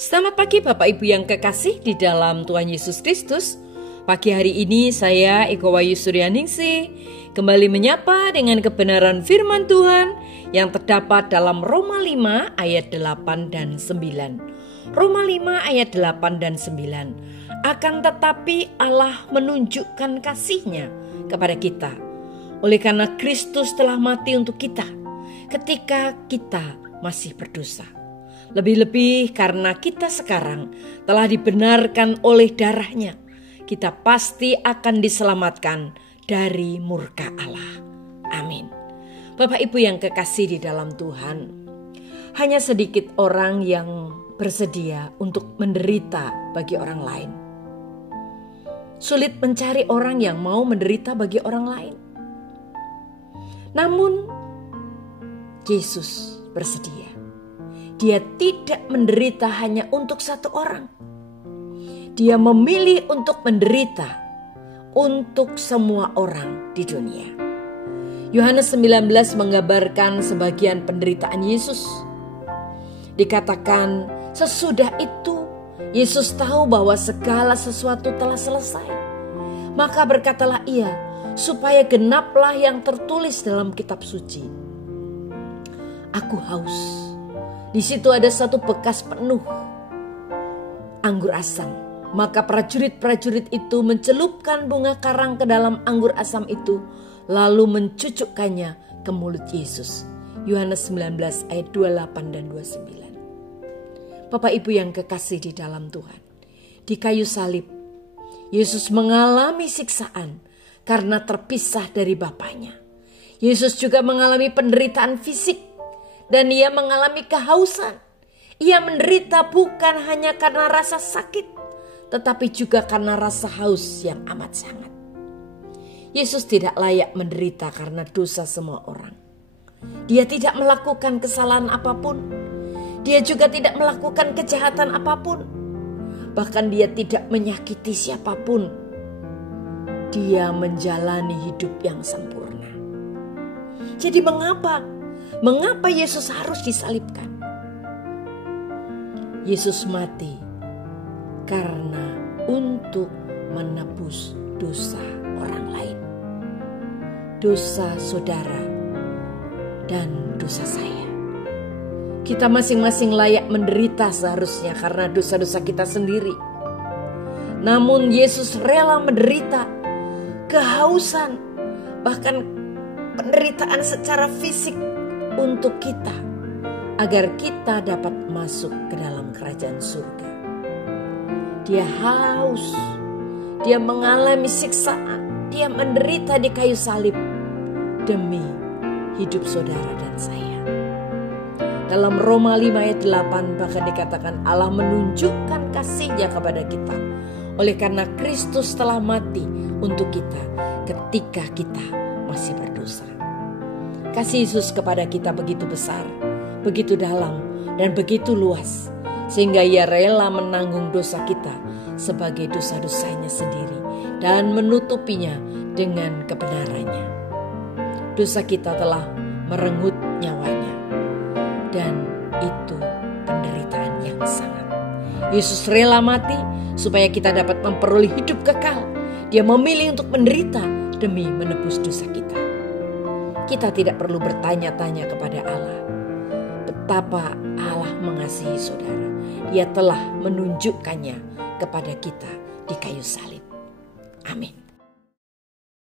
Selamat pagi Bapak Ibu yang kekasih di dalam Tuhan Yesus Kristus. Pagi hari ini saya Eko Wayu Suryaningsih kembali menyapa dengan kebenaran firman Tuhan yang terdapat dalam Roma 5 ayat 8 dan 9. Roma 5 ayat 8 dan 9. Akan tetapi Allah menunjukkan kasih-Nya kepada kita oleh karena Kristus telah mati untuk kita ketika kita masih berdosa. Lebih-lebih karena kita sekarang telah dibenarkan oleh darah-Nya, kita pasti akan diselamatkan dari murka Allah. Amin. Bapak Ibu yang kekasih di dalam Tuhan, hanya sedikit orang yang bersedia untuk menderita bagi orang lain. Sulit mencari orang yang mau menderita bagi orang lain. Namun Yesus bersedia. Dia tidak menderita hanya untuk satu orang. Dia memilih untuk menderita untuk semua orang di dunia. Yohanes 19 menggambarkan sebagian penderitaan Yesus. Dikatakan sesudah itu Yesus tahu bahwa segala sesuatu telah selesai. Maka berkatalah ia, supaya genaplah yang tertulis dalam kitab suci. Aku haus. Di situ ada satu bekas penuh anggur asam. Maka prajurit-prajurit itu mencelupkan bunga karang ke dalam anggur asam itu, lalu mencucukkannya ke mulut Yesus. Yohanes 19 ayat 28 dan 29. Bapak Ibu yang kekasih di dalam Tuhan, di kayu salib Yesus mengalami siksaan karena terpisah dari Bapaknya. Yesus juga mengalami penderitaan fisik. Dan ia mengalami kehausan. Ia menderita bukan hanya karena rasa sakit, tetapi juga karena rasa haus yang amat sangat. Yesus tidak layak menderita karena dosa semua orang. Dia tidak melakukan kesalahan apapun. Dia juga tidak melakukan kejahatan apapun. Bahkan dia tidak menyakiti siapapun. Dia menjalani hidup yang sempurna. Jadi Mengapa Yesus harus disalibkan? Yesus mati karena untuk menebus dosa orang lain. Dosa saudara dan dosa saya. Kita masing-masing layak menderita seharusnya karena dosa-dosa kita sendiri. Namun Yesus rela menderita kehausan, bahkan penderitaan secara fisik untuk kita, agar kita dapat masuk ke dalam kerajaan surga. Dia haus, dia mengalami siksaan, dia menderita di kayu salib demi hidup saudara dan saya. Dalam Roma 5 ayat 8 bahkan dikatakan Allah menunjukkan kasih-Nya kepada kita oleh karena Kristus telah mati untuk kita ketika kita masih berdosa. Kasih Yesus kepada kita begitu besar, begitu dalam, dan begitu luas. Sehingga ia rela menanggung dosa kita sebagai dosa-dosanya sendiri dan menutupinya dengan kebenarannya. Dosa kita telah merenggut nyawanya. Dan itu penderitaan yang sangat. Yesus rela mati supaya kita dapat memperoleh hidup kekal. Dia memilih untuk menderita demi menebus dosa kita. Kita tidak perlu bertanya-tanya kepada Allah betapa Allah mengasihi saudara. Dia telah menunjukkannya kepada kita di kayu salib. Amin.